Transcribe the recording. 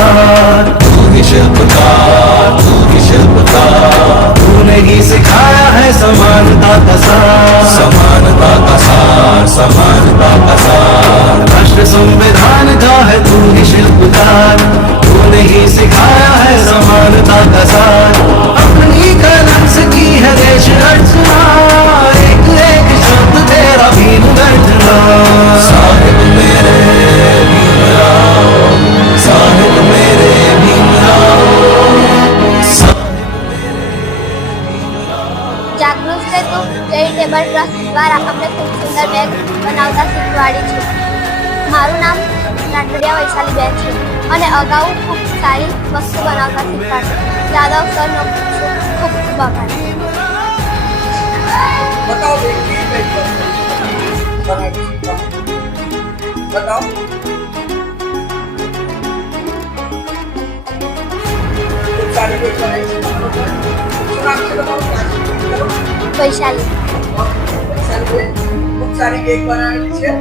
शिल्पकार, तू ही शिल्पकार, तू ही शिल्पकार। तूने ही सिखाया है समानता का सार, समानता का सार, समानता का सार। राष्ट्र संविधान का है तू ही शिल्पकार, तूने ही सिखाया है समानता का सार। अपनी कलम से की है देश रचना, एक एक शब्द तेरा भीम गर्जना। साहिब मेरे भीमराव, साहिब मेरे भीमराव, साहिब मेरे भीमराव। જાગૃત સેતુ ચેરિટેબલ ટ્રસ્ટ દ્વારા અમને ખૂબ સુંદર બેગ બનાવતા શીખવાડી છે. મારું નામ રાઠોડિયા વૈશાલીબેન છે અને અગાઉ ખૂબ સારી વસ્તુ બનાવતા શીખવાડી. જાદવ સરનો ખૂબ ખૂબ આભાર. बताओ बेटी बनाई बताओ सारी बेटी बनाई नाम से बताओ વૈશાલી खूब सारी केक बनाई है